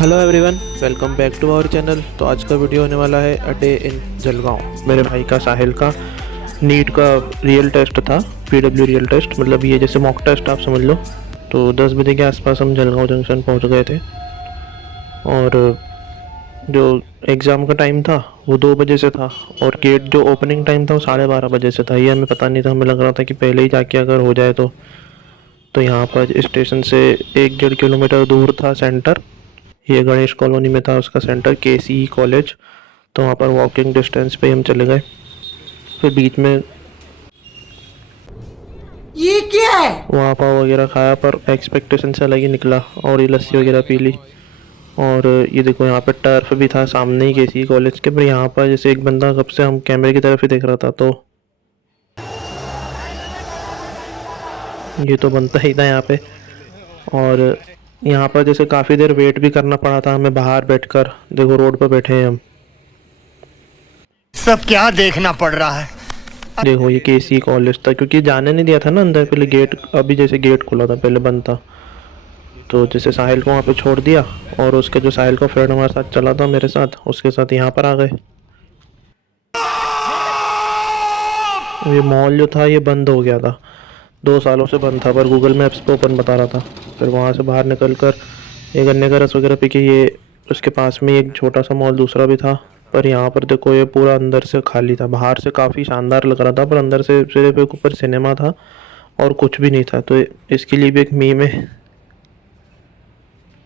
Hello everyone, welcome back to our channel. तो आज का वीडियो होने वाला है अ डे इन जलगांव। मेरे भाई का साहिल का नीट का रियल टेस्ट था, पीडब्ल्यू रियल टेस्ट, मतलब ये जैसे मॉक टेस्ट आप समझ लो। तो 10 बजे के आसपास हम जलगांव जंक्शन पहुंच गए थे और जो एग्ज़ाम का टाइम था वो 2 बजे से था और गेट जो ओपनिंग टाइम था वो 12:30 बजे से था। ये हमें पता नहीं था, हमें लग रहा था कि पहले ही जाके अगर हो जाए तो यहाँ पर स्टेशन से 1-1.5 किलोमीटर दूर था सेंटर। ये गणेश कॉलोनी में था उसका सेंटर, केसीई कॉलेज। तो वहाँ पर वॉकिंग डिस्टेंस पे हम चले गए। फिर बीच में ये क्या है? वहाँ पाव वगैरह खाया, पर एक्सपेक्टेशन से अलग ही निकला। और ये लस्सी वगैरह पी ली। और ये देखो यहाँ पे टर्फ भी था सामने ही केसीई कॉलेज के। पर यहाँ पर जैसे एक बंदा कब से हम कैमरे की तरफ ही देख रहा था, तो ये तो बनता ही था यहाँ पे। और यहाँ पर जैसे काफ़ी देर वेट भी करना पड़ा था हमें बाहर बैठकर। देखो रोड पर बैठे हैं हम। सब क्या देखना पड़ रहा है। देखो ये केसी कॉलेज था, क्योंकि जाने नहीं दिया था ना अंदर। पहले गेट, अभी जैसे गेट खुला था पहले बंद था। तो जैसे साहिल को वहाँ पे छोड़ दिया और उसके जो साहिल का फ्रेंड हमारे साथ चला था मेरे साथ, उसके साथ यहाँ पर आ गए। ये मॉल जो था ये बंद हो गया था, 2 सालों से बंद था, पर गूगल मैप्स पे ओपन बता रहा था। फिर वहाँ से बाहर निकल कर ये गन्ने का रस वगैरह पी के, ये उसके पास में एक छोटा सा मॉल दूसरा भी था। पर यहाँ पर देखो ये पूरा अंदर से खाली था। बाहर से काफ़ी शानदार लग रहा था, पर अंदर से सिर्फ एक ऊपर सिनेमा था और कुछ भी नहीं था। तो इसके लिए भी एक मीम है।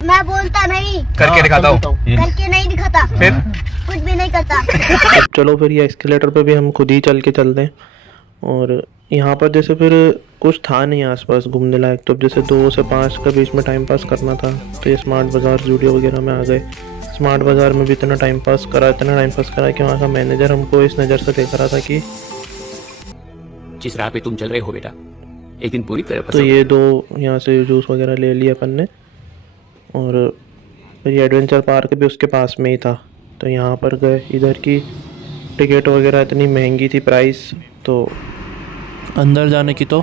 मैं बोलता नहीं, करके दिखाता हूँ। करके नहीं दिखाता, फिर कुछ भी नहीं करता। अब चलो फिर ये एस्केलेटर पे भी हम खुद ही चल के चलते हैं। और यहाँ पर जैसे फिर कुछ था नहीं आसपास घूमने लायक। तो जैसे 2 से 5 के बीच में टाइम पास करना था, तो ये स्मार्ट बाज़ार जूडियो वगैरह में आ गए। स्मार्ट बाज़ार में भी इतना टाइम पास करा कि वहाँ का मैनेजर हमको इस नज़र से देख रहा था कि जिस राह पे तुम चल रहे हो बेटा, एक दिन पूरी तरह तो ये 2 यहाँ से जूस वगैरह ले लिया अपन ने। और फिर ये एडवेंचर पार्क भी उसके पास में ही था। तो यहाँ पर गए। इधर की टिकट वगैरह इतनी महंगी थी प्राइस, तो अंदर जाने की तो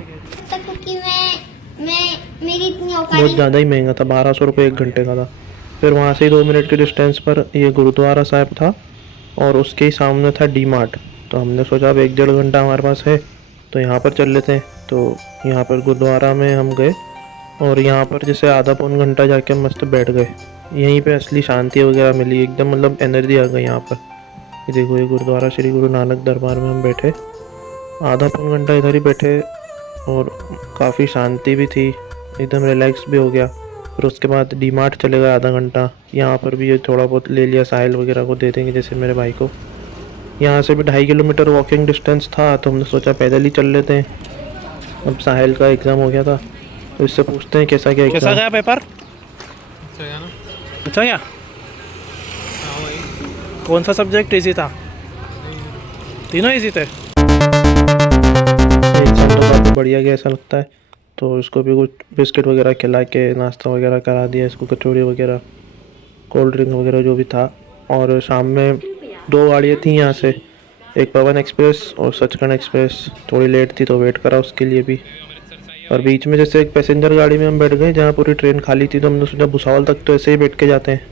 क्योंकि मैं मेरी इतनी औकात बहुत ज़्यादा ही महंगा था, 1200 रुपये 1 घंटे का था। फिर वहाँ से ही 2 मिनट के डिस्टेंस पर ये गुरुद्वारा साहिब था और उसके ही सामने था डी मार्ट। तो हमने सोचा अब 1-1.5 घंटा हमारे पास है तो यहाँ पर चल लेते हैं। तो यहाँ पर गुरुद्वारा में हम गए और यहाँ पर जैसे आधा पौन घंटा जाके मस्त बैठ गए। यहीं पे असली शांति वगैरह मिली एकदम, मतलब एनर्जी आ गई यहाँ पर। ये देखो ये गुरुद्वारा श्री गुरु नानक दरबार में हम बैठे, आधा पौन घंटा इधर ही बैठे और काफ़ी शांति भी थी, एकदम रिलैक्स भी हो गया। फिर उसके बाद डी मार्ट चले गए आधा घंटा। यहाँ पर भी ये थोड़ा बहुत ले लिया, साहिल वगैरह को दे देंगे जैसे मेरे भाई को। यहाँ से भी 2.5 किलोमीटर वॉकिंग डिस्टेंस था, तो हमने सोचा पैदल ही चल लेते हैं। अब साहिल का एग्ज़ाम हो गया था तो इससे पूछते हैं कैसा गया पेपर। अच्छा गया? कौन सा सब्जेक्ट इजी था? तीनों इजी थे। एग्जाम तो काफ़ी बढ़िया गया ऐसा लगता है। तो इसको भी कुछ बिस्किट वगैरह खिला के नाश्ता वगैरह करा दिया, इसको कचौड़ी वगैरह, कोल्ड ड्रिंक वगैरह जो भी था। और शाम में 2 गाड़ियाँ थी यहाँ से, एक पवन एक्सप्रेस और सचखंड एक्सप्रेस। थोड़ी लेट थी तो वेट करा उसके लिए भी। और बीच में जैसे एक पैसेंजर गाड़ी में हम बैठ गए जहाँ पूरी ट्रेन खाली थी, तो हमने सोचा भुसावल तक तो ऐसे ही बैठ के जाते हैं।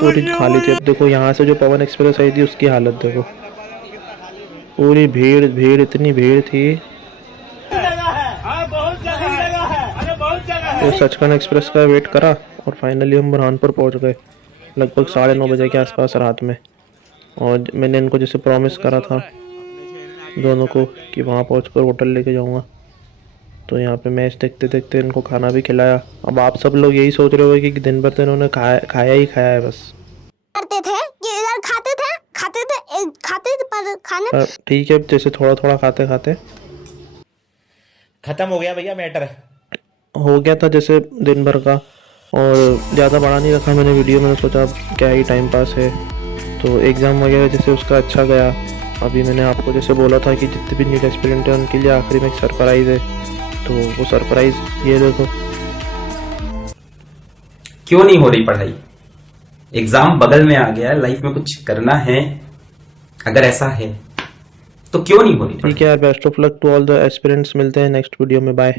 पूरी खाली थी। अब देखो यहाँ से जो पवन एक्सप्रेस आई थी उसकी हालत देखो, पूरी भीड़ इतनी भीड़ थी। तो सचखंड एक्सप्रेस का वेट करा और फाइनली हम बुरहानपुर पहुंच गए लगभग 9:30 बजे के आसपास रात में। और मैंने इनको जैसे प्रॉमिस करा था दोनों को कि वहाँ पहुंचकर होटल लेके जाऊंगा। तो यहाँ पे मैच देखते देखते इनको खाना भी खिलाया। अब आप सब लोग यही सोच रहे हो कि दिन भर तो इन्होंने खाया ही खाया है बस। करते थे कि इधर खाते थे पर खाने ठीक है, जैसे थोड़ा थोड़ा खाते खाते खत्म हो गया भैया मैटर। हो गया था जैसे दिन भर का। और ज़्यादा बड़ा नहीं रखा मैंने वीडियो। मैंने सोचा क्या ही टाइम पास है। तो एग्ज़ाम वगैरह जैसे उसका अच्छा गया। अभी मैंने आपको जैसे बोला था कि जितने भी नीट एस्पिरेंट हैं उनके लिए आखिरी में एक सरप्राइज़ है, तो वो सरप्राइज़ ये देखो। क्यों नहीं हो रही पढ़ाई? एग्जाम बगल में आ गया, लाइफ में कुछ करना है, अगर ऐसा है तो क्यों नहीं हो रही? ठीक है यार, best of luck to all the aspirants. मिलते हैं नेक्स्ट वीडियो में, बाय।